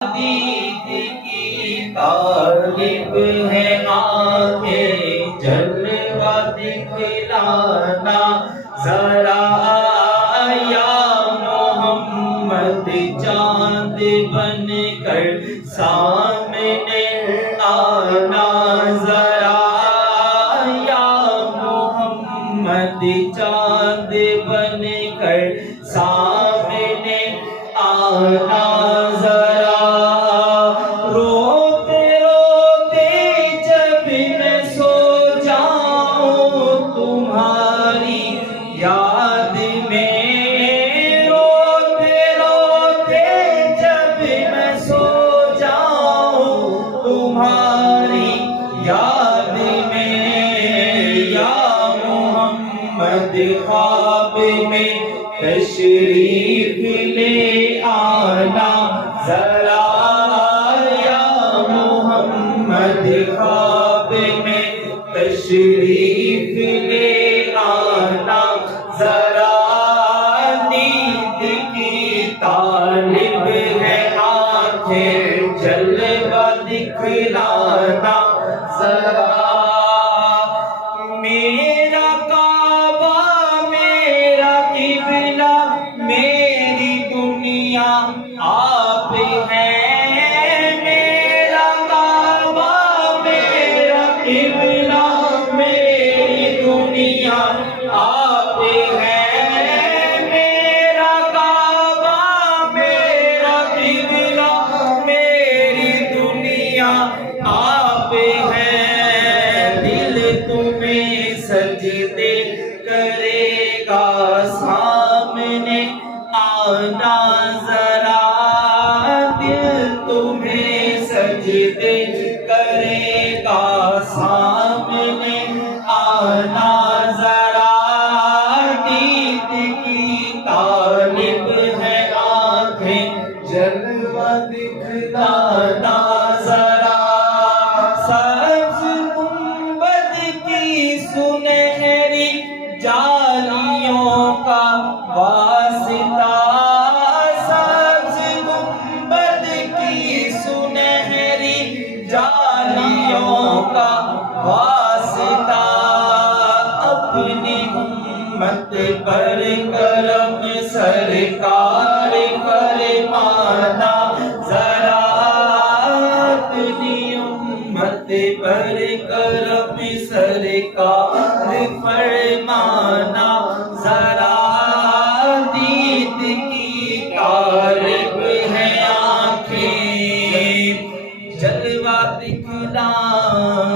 دید کی طالب ہے آنکھیں جلوہ دکھلانا ذرا یا محمد چاند بن کر سامنے آنا ذرا یا محمد چاند بن کر سامنے آنا یاد میں روتے روتے جب میں سو جاؤں تمہاری یاد میں یا محمد خواب میں تشریف لے آنا ذرا یا محمد خواب میں تشریف لے آنا ذرا نیند کی طالب ہے آنکھیں جلوہ دکھلانا ذرا میرا کعبہ میرا قبلہ میری دنیا آپ ہیں میرا کعبہ میرا قبلہ میری دنیا آپ ہیں میرا کعبہ میرا قبلہ میری دنیا آپ ہیں دل تمہیں سجدے کرے گا سامنے آنا ذرا دل تمہیں سجدے کرے گا سامنے آنا جلوہ دکھلانا ذرا سبز گنبد کی سنہری جالیوں کا واسطہ سبز گنبد کی سنہری جالیوں کا واسطہ اپنی امت پر کرم سرکار فرمانا ذرا اپنی امت پر کرم سرکار فرمانا ذرا دید کی طالب ہے آنکھیں جلوہ دکھلانا